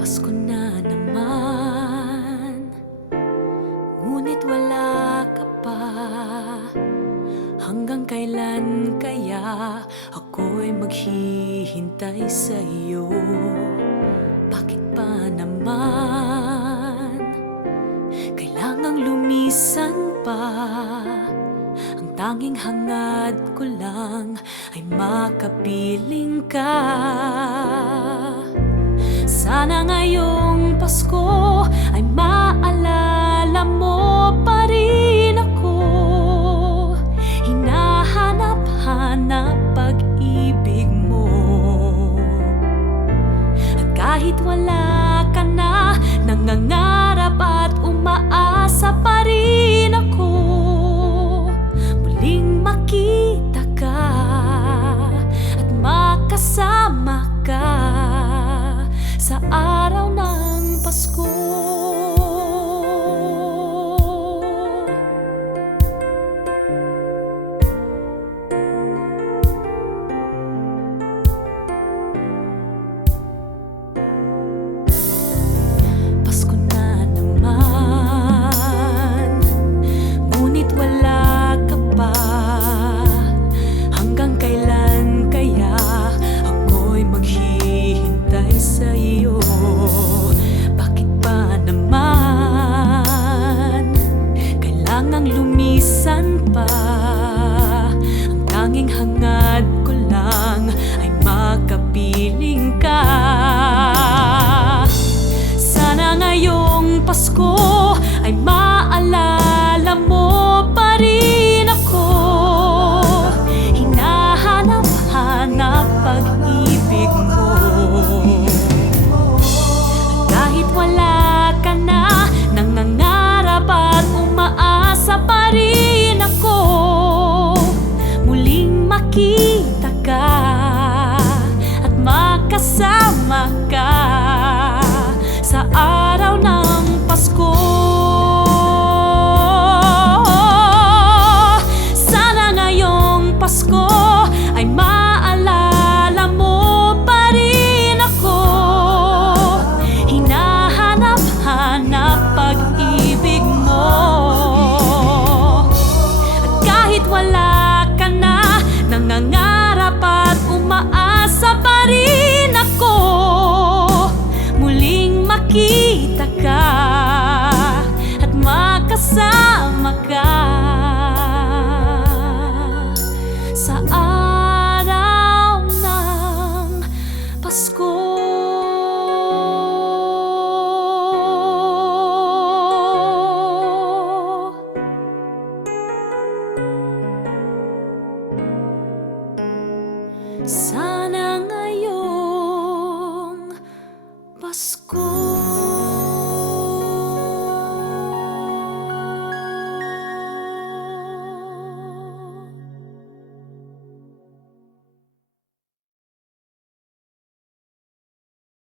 Pasko na naman, ngunit wala ka pa. Hanggang kailan kaya ako'y maghihintay sa iyo? Bakit pa naman kailangang lumisan pa? Ang tanging hangad ko lang ay makapiling ka. Sana ngayong Pasko ay maalala mo pa rin ako. Hinahanap-hanap pag-ibig mo. At kahit wala ka na, nangangarap at umaasa pa rin ako. Muling makita ka at makasama ka sa araw ng Pasko. Pasko na naman, ngunit wala ka pa. Hanggang kailan kaya ako'y maghihintay sa iyo? Bakit ba naman kailangang lumisan pa? Ang tanging hangad ko lang ay makapiling ka. Sana ngayong Pasko ay maalala mo pa rin ako. Hinahanap-hanap pag-ibig mo. Kahit wala ka na, nangangarap at umaasa pa rin ako. Muling makita ka at makasama ka sa araw ng Pasko. Sana ngayong Pasko ay maalala mo pa rin ako. Hinahanap-hanap pag-ibig mo. At kahit wala ka na, nangangarap at umaasa pa rin ako. Muling makita ka at makasama ka sa